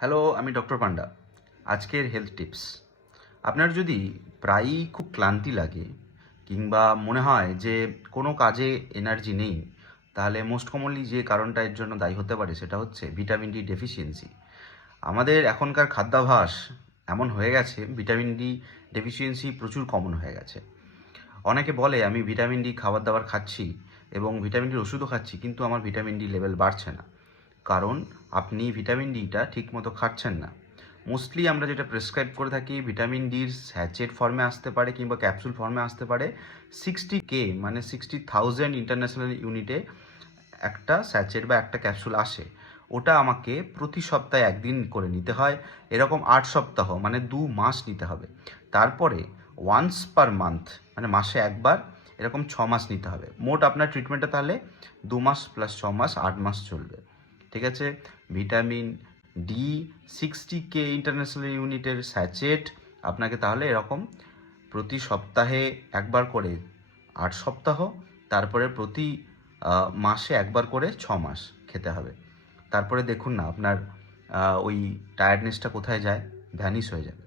Hello, আমি doctor পান্ডা। আজকের health tips. আপনার যদি প্রায়ই খুব ক্লান্তি লাগে কিংবা মনে হয় যে কোনো কাজে এনার্জি নেই, তাহলে মোস্ট কমনলি যে কারণটা এর জন্য দায়ী হতে পারে সেটা হচ্ছে ভিটামিন ডি ডেফিসিয়েন্সি। আমাদের এখনকার খাদ্যাভ্যাস এমন হয়ে গেছে, ভিটামিন ডি ডেফিসিয়েন্সি প্রচুর কমন হয়ে গেছে। অনেকে বলে আমি ভিটামিন ডি খাবার দাবার খাচ্ছি এবং ভিটামিন ডির ওষুধও খাচ্ছি, কিন্তু আমার ভিটামিন ডি লেভেল বাড়ছে না। কারণ আপনি ভিটামিন ডিটা ঠিকমতো খাচ্ছেন না। মোস্টলি আমরা যেটা প্রেসক্রাইব করে থাকি, ভিটামিন ডির স্যাচেট ফর্মে আসতে পারে কিংবা ক্যাপসুল ফর্মে আসতে পারে। 60K মানে 60,000 ইন্টারন্যাশনাল ইউনিটে একটা স্যাচেট বা একটা ক্যাপসুল আসে। ওটা আমাকে প্রতি সপ্তাহে একদিন করে নিতে হয়। এরকম 8 সপ্তাহ মানে 2 মাস নিতে হবে। তারপরে ওয়ান্স পার মান্থ মানে মাসে একবার, এরকম 6 মাস নিতে হবে। মোট আপনার ট্রিটমেন্টটা তাহলে 2 মাস প্লাস 6 মাস, 8 মাস চলবে। ঠিক আছে? ভিটামিন ডি 60K ইন্টারন্যাশনাল ইউনিটের স্যাচেট আপনাকে তাহলে এরকম প্রতি সপ্তাহে একবার করে 8 সপ্তাহ, তারপরে প্রতি মাসে একবার করে 6 মাস খেতে হবে। তারপরে দেখুন না আপনার ওই টায়ার্ডনেসটা কোথায় যায়, ভ্যানিশ হয়ে যাবে।